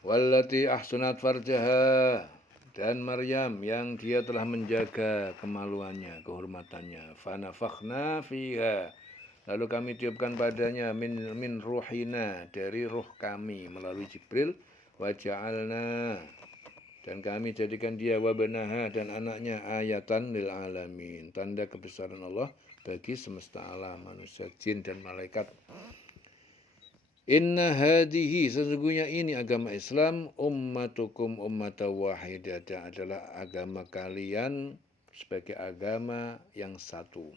Wallati ahsunat farjaha, dan Maryam yang dia telah menjaga kemaluannya, kehormatannya. Fanafakhna fiha, lalu kami tiupkan padanya min ruhina, dari ruh kami melalui Jibril. Waja'alna, dan kami jadikan dia wabnaha, dan anaknya ayatan lil alamin, tanda kebesaran Allah bagi semesta alam, manusia, jin dan malaikat. Inna hadihi, sesungguhnya ini agama Islam, ummatukum ummata wahidatan, adalah agama kalian sebagai agama yang satu.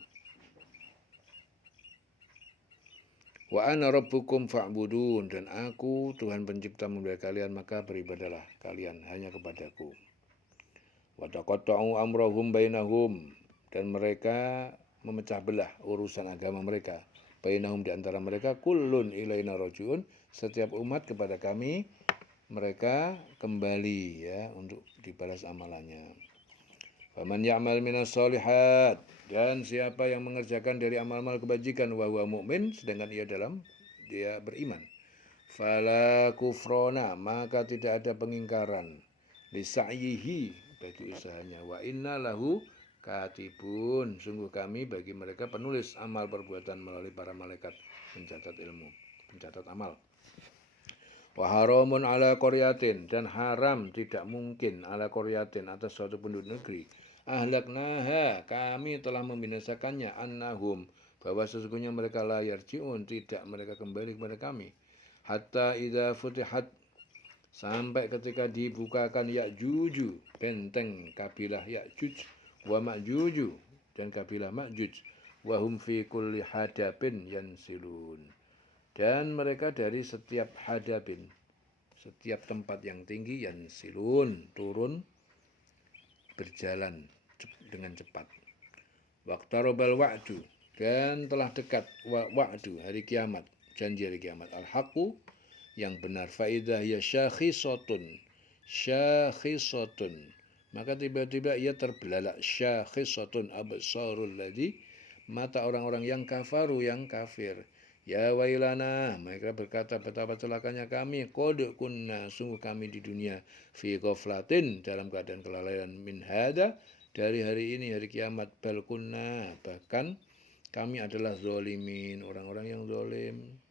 Wa ana rabbukum fa'budun, dan aku Tuhan pencipta memberi kalian, maka beribadalah kalian hanya kepadaku. Wa taqatta'u amrahum bainahum, dan mereka memecah belah urusan agama mereka. Bainahum, di antara mereka, kullun ilaina rajiun, setiap umat kepada kami mereka kembali, ya, untuk dibalas amalannya. Faman ya'mal minas solihat, dan siapa yang mengerjakan dari amal-amal kebajikan, wa huwa mu'min, sedangkan dia beriman, fala kufrona, maka tidak ada pengingkaran, lisa'yihi, bagi usahanya, wa inna lahu katibun, sungguh kami bagi mereka penulis amal perbuatan melalui para malaikat pencatat ilmu, pencatat amal. Wa haramun ala qaryatin, dan haram tidak mungkin ala qaryatin, atas suatu penduduk negeri, ahlaknaha, kami telah membinasakannya, annahum, bahwa sesungguhnya mereka la yarji'un, tidak mereka kembali kepada kami, hatta idza futihat, sampai ketika dibukakan Ya'juju, benteng kabilah Ya'juj, wa Ma'juju, dan kabilah Ma'juj, wa hum fi kulli hadabin yansilun, dan mereka dari setiap hadabin, setiap tempat yang tinggi, yansilun, turun, berjalan dengan cepat. Waqtarabal wa'du, dan telah dekat wa'du, hari kiamat, janji hari kiamat, al-haqqu, yang benar, faidah ya syakhisatun, maka tiba-tiba ia terbelalak, syakhisatun absarul ladzi, mata orang-orang yang kafaru, yang kafir. Ya wailana, mereka berkata, betapa celakanya kami, qad kunna, sungguh kami di dunia, fi ghaflatin, dalam keadaan kelalaian, min hada, dari hari ini, hari kiamat, bal kunna, bahkan kami adalah zolimin, orang-orang yang zolim.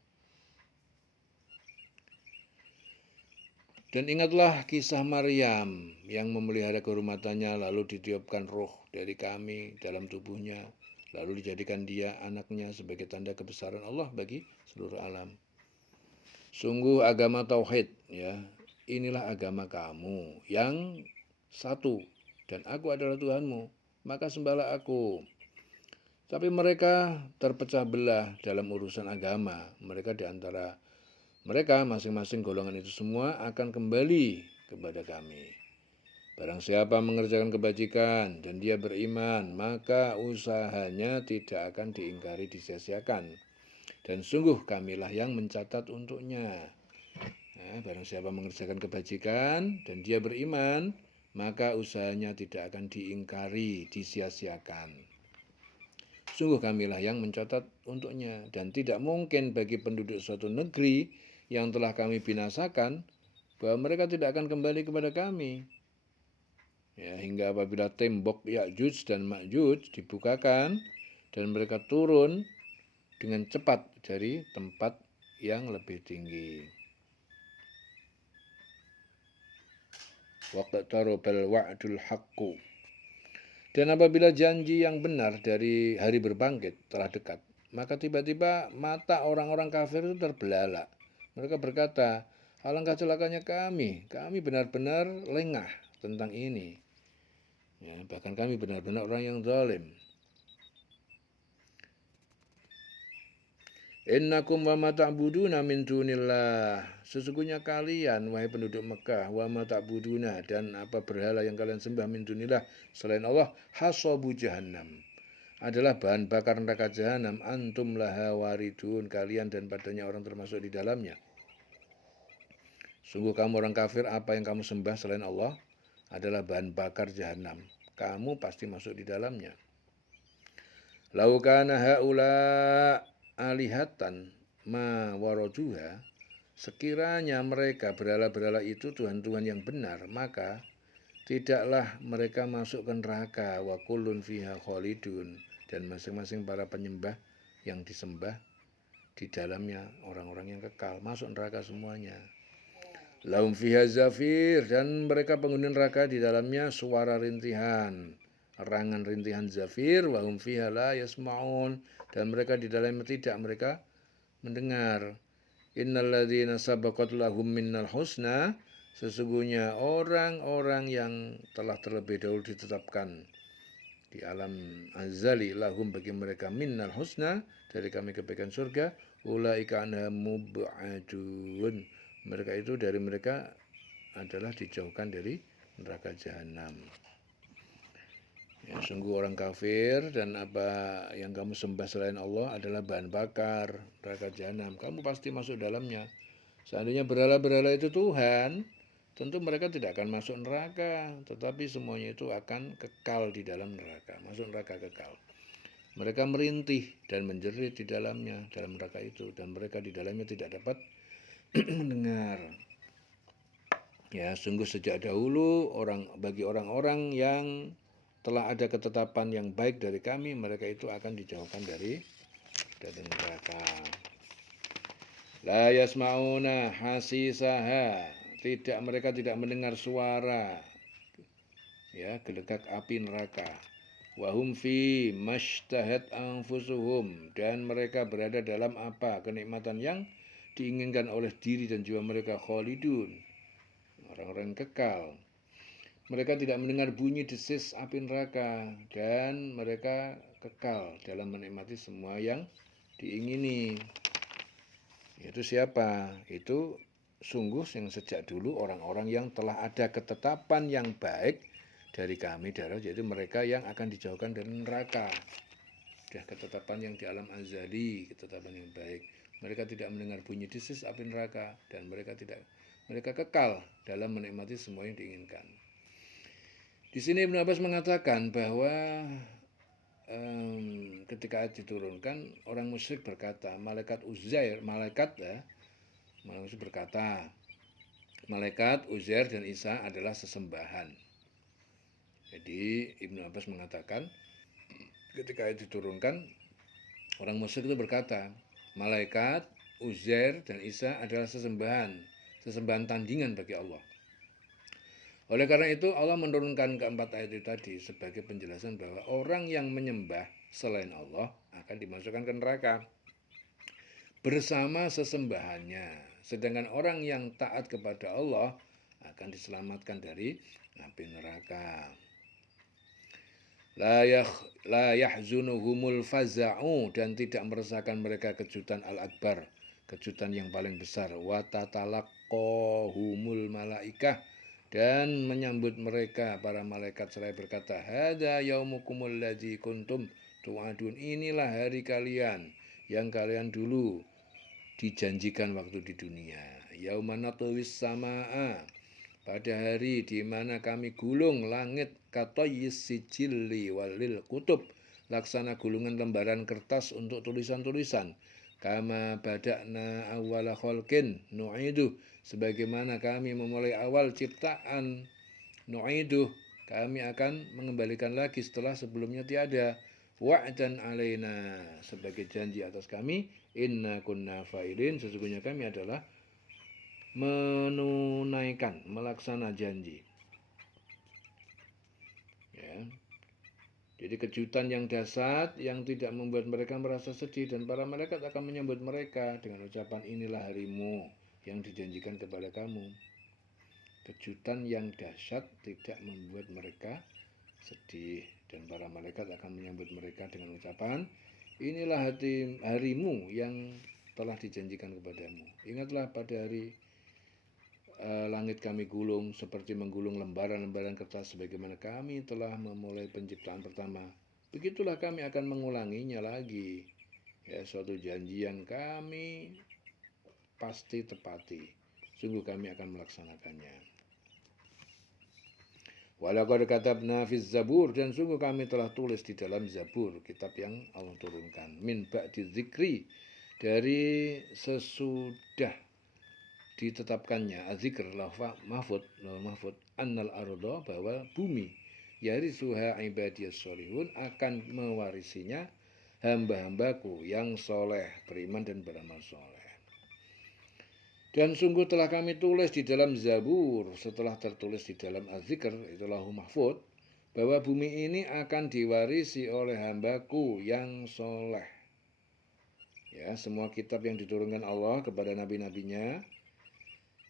Dan ingatlah kisah Maryam yang memelihara kehormatannya, lalu ditiupkan roh dari kami dalam tubuhnya, lalu dijadikan dia anaknya sebagai tanda kebesaran Allah bagi seluruh alam. Sungguh agama tauhid, ya, inilah agama kamu yang satu, dan aku adalah Tuhanmu, maka sembahlah aku. Tapi mereka terpecah belah dalam urusan agama. Mereka di antara mereka masing-masing golongan itu semua akan kembali kepada kami. Barang siapa mengerjakan kebajikan dan dia beriman, maka usahanya tidak akan diingkari, disia-siakan. Dan sungguh kamilah yang mencatat untuknya. Barang siapa mengerjakan kebajikan dan dia beriman, maka usahanya tidak akan diingkari, disia-siakan. Sungguh kamilah yang mencatat untuknya, dan tidak mungkin bagi penduduk suatu negeri yang telah kami binasakan bahwa mereka tidak akan kembali kepada kami, ya, hingga apabila tembok Ya'juj dan Ma'juj dibukakan dan mereka turun dengan cepat dari tempat yang lebih tinggi. Waqtarabal wa'dul haqqu, dan apabila janji yang benar dari hari berbangkit telah dekat, maka tiba-tiba mata orang-orang kafir itu terbelalak. Mereka berkata, alangkah celakanya kami benar-benar lengah tentang ini. Ya, bahkan kami benar-benar orang yang zalim. Innakum wa ma ta'buduna min dunillah, sesungguhnya kalian wahai penduduk Mekah, wa ma ta'buduna, dan apa berhala yang kalian sembah, min dunillah, selain Allah, hasabu jahannam, adalah bahan bakar neraka jahanam, antum laha waridun, kalian dan padanya orang termasuk di dalamnya. Sungguh kamu orang kafir, apa yang kamu sembah selain Allah adalah bahan bakar jahanam, kamu pasti masuk di dalamnya. Lau kana haula alihatan ma waraduha, sekiranya mereka berhala-berhala itu Tuhan-Tuhan yang benar, maka tidaklah mereka masuk ke neraka. Wa kullun fiha khalidun, dan masing-masing para penyembah yang disembah di dalamnya orang-orang yang kekal, masuk neraka semuanya. Lahum fiha zafir, dan mereka penghuni neraka di dalamnya suara rintihan, erangan rintihan zafir. Wahum fiha la yasma'un, dan mereka di dalamnya tidak mereka mendengar. Innalladzina sabaqat lahum minnal husna, sesungguhnya orang-orang yang telah terlebih dahulu ditetapkan di alam azali lahum bagi mereka minnal husna, dari kami kebaikan surga, ulaika anha mub'adun, mereka itu dari mereka adalah dijauhkan dari neraka jahanam. Ya, sungguh orang kafir dan apa yang kamu sembah selain Allah adalah bahan bakar neraka jahanam. Kamu pasti masuk dalamnya. Seandainya berhala-berhala itu Tuhan, tentu mereka tidak akan masuk neraka, tetapi semuanya itu akan kekal di dalam neraka, masuk neraka kekal. Mereka merintih dan menjerit di dalamnya, dalam neraka itu, dan mereka di dalamnya tidak dapat mendengar. Ya, sungguh sejak dahulu bagi orang-orang yang telah ada ketetapan yang baik dari kami, mereka itu akan dijauhkan dari neraka. La yasma'una hasisaha, mereka tidak mendengar suara ya gelegak api neraka. Wahum fi mashtahat anfusuhum, dan mereka berada dalam apa kenikmatan yang diinginkan oleh diri dan jiwa mereka, khalidun, orang-orang kekal. Mereka tidak mendengar bunyi desis api neraka, dan mereka kekal dalam menikmati semua yang diingini. Itu siapa? Itu sungguh yang sejak dulu orang-orang yang telah ada ketetapan yang baik dari kami, yaitu mereka yang akan dijauhkan dari neraka. Sudah ketetapan yang di alam azali, ketetapan yang baik. Mereka tidak mendengar bunyi desis api neraka, dan mereka kekal dalam menikmati semua yang diinginkan. Di sini Ibnu Abbas mengatakan bahwa ketika ayat diturunkan, orang musyrik berkata, malaikat Uzair berkata, malaikat Uzair dan Isa adalah sesembahan. Jadi Ibnu Abbas mengatakan, ketika ayat diturunkan, orang musyrik itu berkata, malaikat Uzair dan Isa adalah sesembahan tandingan bagi Allah. Oleh karena itu Allah menurunkan keempat ayat itu tadi sebagai penjelasan bahwa orang yang menyembah selain Allah akan dimasukkan ke neraka bersama sesembahannya. Sedangkan orang yang taat kepada Allah akan diselamatkan dari api neraka. La yahzunuhumul faza'u, dan tidak meresahkan mereka kejutan al-akbar, kejutan yang paling besar. Wa tatalaqahumul malaikah, dan menyambut mereka para malaikat seraya berkata, hadza yaumukumul ladzi kuntum tu'adun, inilah hari kalian yang kalian dulu dijanjikan waktu di dunia. Yauma natwis samaa, pada hari di mana kami gulung langit katoyis sijilli walil kutub, laksana gulungan lembaran kertas untuk tulisan-tulisan. Kama bada'na awwala khalqin nu'iduh, sebagaimana kami memulai awal ciptaan, nu'iduh, kami akan mengembalikan lagi setelah sebelumnya tiada. Wa'dan alaina, sebagai janji atas kami, inna kunna fa'ilin, sesungguhnya kami adalah menunaikan, melaksana janji. Ya. Jadi kejutan yang dahsyat yang tidak membuat mereka merasa sedih, dan para malaikat akan menyambut mereka dengan ucapan, inilah harimu yang dijanjikan kepada kamu. Kejutan yang dahsyat tidak membuat mereka sedih, dan para malaikat akan menyambut mereka dengan ucapan, inilah harimu yang telah dijanjikan kepadamu. Ingatlah pada hari langit kami gulung seperti menggulung lembaran-lembaran kertas sebagaimana kami telah memulai penciptaan pertama. Begitulah kami akan mengulanginya lagi. Ya, suatu janji yang kami pasti tepati. Sungguh kami akan melaksanakannya. Walaqad katabna fiz zabur, dan sungguh kami telah tulis di dalam Zabur, kitab yang Allah turunkan, min ba'di dzikri, dari sesudah ditetapkannya azikr lauh mahfud annal ardo bahwa bumi yarisuha ibadiyas solihun akan mewarisinya hamba-hambaku yang soleh, beriman dan beramal soleh. Dan sungguh telah kami tulis di dalam Zabur setelah tertulis di dalam Az-Zikr, itu lauh mahfud, bahwa bumi ini akan diwarisi oleh hambaku yang soleh. Ya, semua kitab yang diturunkan Allah kepada nabi-nabinya.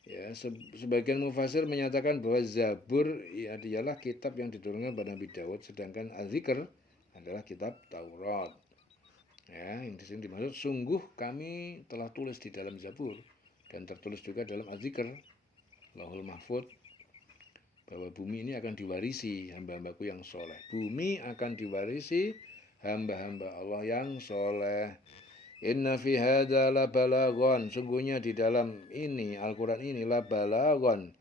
Ya, sebagian mufasir menyatakan bahwa Zabur adalah kitab yang diturunkan kepada Nabi Daud, sedangkan Az-Zikr adalah kitab Taurat. Ya, yang di sini dimaksud sungguh kami telah tulis di dalam Zabur dan tertulis juga dalam Az-Zikr, lauhul mahfud, bahwa bumi ini akan diwarisi hamba-hambaku yang soleh. Bumi akan diwarisi hamba-hamba Allah yang soleh. Inna fi hadza la balaghon, sungguhnya di dalam ini Al-Qur'an ini la balaghon,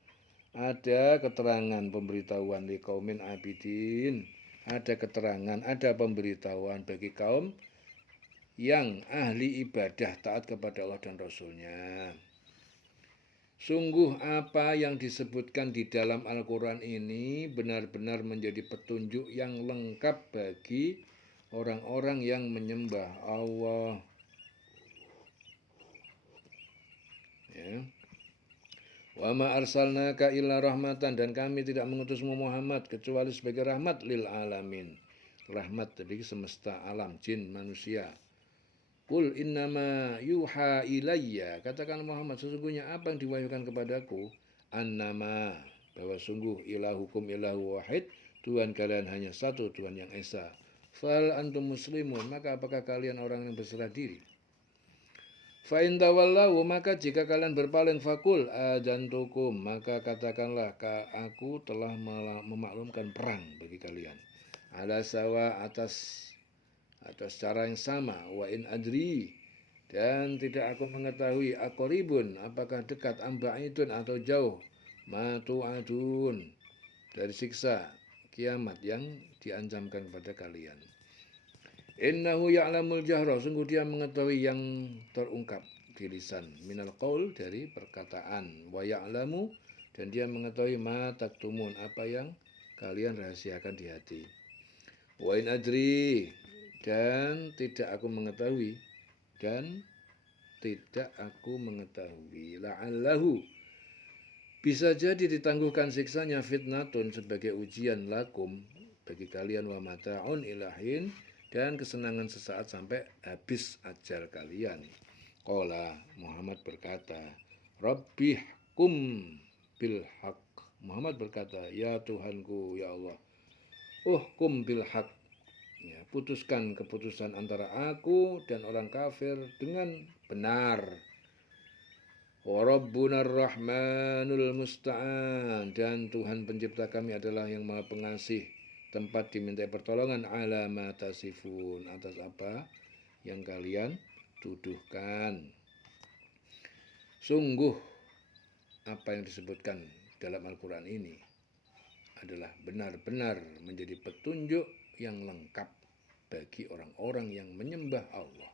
ada keterangan pemberitahuan li qaumin abidin, ada keterangan, ada pemberitahuan bagi kaum yang ahli ibadah taat kepada Allah dan Rasul-Nya. Sungguh apa yang disebutkan di dalam Al-Quran ini benar-benar menjadi petunjuk yang lengkap bagi orang-orang yang menyembah Allah. Ya. Wa ma arsalnaka illa rahmatan, dan kami tidak mengutusmu Muhammad kecuali sebagai rahmat lil alamin. Rahmat bagi semesta alam, jin, manusia. Qul innama yuha ilayya, katakan Muhammad, sesungguhnya apa yang diwahyukan kepadaku, annama, bahwa sungguh ilahukum ilahu wahid, Tuhan kalian hanya satu, Tuhan yang esa. Fal antum muslimun, maka apakah kalian orang yang berserah diri? Fa in tawallahu, maka jika kalian berpaling, fakul ajantukum, maka katakanlah aku telah memaklumkan perang bagi kalian. Ala sawa, atas cara yang sama. Wa in adri, dan tidak aku mengetahui, aqribun, apakah dekat, amba'idun atau jauh, ma tu'adun, dari siksa kiamat yang diancamkan kepada kalian. Innahu ya'lamul jahra, sungguh dia mengetahui yang terungkap di lisan, minal qaul, dari perkataan, wa ya'lamu, dan dia mengetahui ma taktumun, apa yang kalian rahasiakan di hati. Wa in adri, dan tidak aku mengetahui, la'allahu, bisa jadi ditangguhkan siksanya, fitnatun, sebagai ujian, lakum, bagi kalian, wa mata'un ilahin, dan kesenangan sesaat sampai habis ajal kalian. Qala, Muhammad berkata, Rabbihkum bil haq. Muhammad berkata, ya Tuhanku, ya Allah, uhkum bil haq, ya, putuskan keputusan antara aku dan orang kafir dengan benar. Wa Rabbunar Rahmanul Musta'an, dan Tuhan pencipta kami adalah yang maha pengasih, tempat diminta pertolongan, ala ma tasifun, atas apa yang kalian tuduhkan. Sungguh apa yang disebutkan dalam Al-Quran ini adalah benar-benar menjadi petunjuk yang lengkap bagi orang-orang yang menyembah Allah.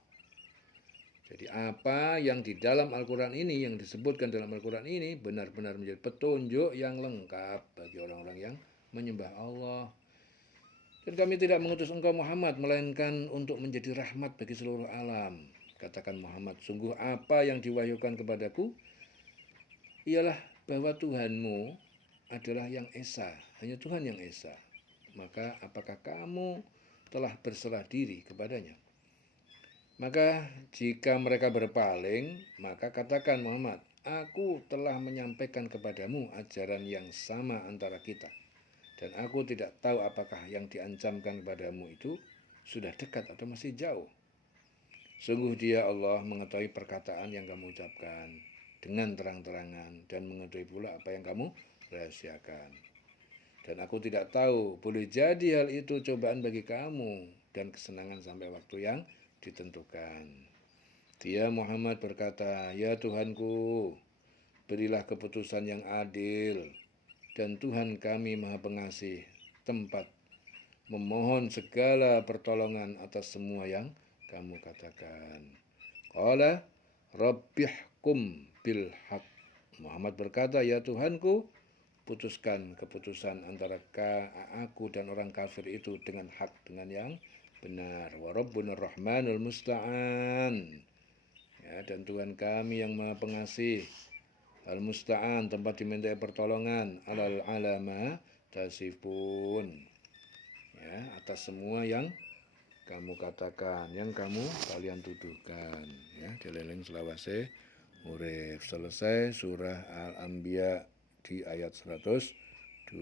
Jadi apa yang di dalam Al-Quran ini, yang disebutkan dalam Al-Quran ini, benar-benar menjadi petunjuk yang lengkap bagi orang-orang yang menyembah Allah. Dan kami tidak mengutus engkau Muhammad, melainkan untuk menjadi rahmat bagi seluruh alam. Katakan Muhammad, sungguh apa yang diwahyukan kepadaku ialah bahwa Tuhanmu adalah yang esa, hanya Tuhan yang esa. Maka apakah kamu telah berserah diri kepadanya? Maka jika mereka berpaling, maka katakan Muhammad, aku telah menyampaikan kepadamu ajaran yang sama antara kita. Dan aku tidak tahu apakah yang diancamkan kepadamu itu sudah dekat atau masih jauh. Sungguh dia Allah mengetahui perkataan yang kamu ucapkan dengan terang-terangan, dan mengetahui pula apa yang kamu rahasiakan. Dan aku tidak tahu, boleh jadi hal itu cobaan bagi kamu dan kesenangan sampai waktu yang ditentukan. Dia Muhammad berkata, ya Tuhanku, berilah keputusan yang adil, dan Tuhan kami maha pengasih, tempat memohon segala pertolongan atas semua yang kamu katakan. Qala rabbihkum bil haq. Muhammad berkata, ya Tuhanku, putuskan keputusan antara aku dan orang kafir itu dengan hak, dengan yang benar. Wa rabbuna rahmanul musta'an. Ya, dan Tuhan kami yang maha pengasih. Al-musta'an, tempat dimintai pertolongan. Alal alama tasifun. Ya, atas semua yang kamu katakan, yang kalian tuduhkan. Ya, dieling selawase urip. Selesai surah Al-Anbiya di ayat 112.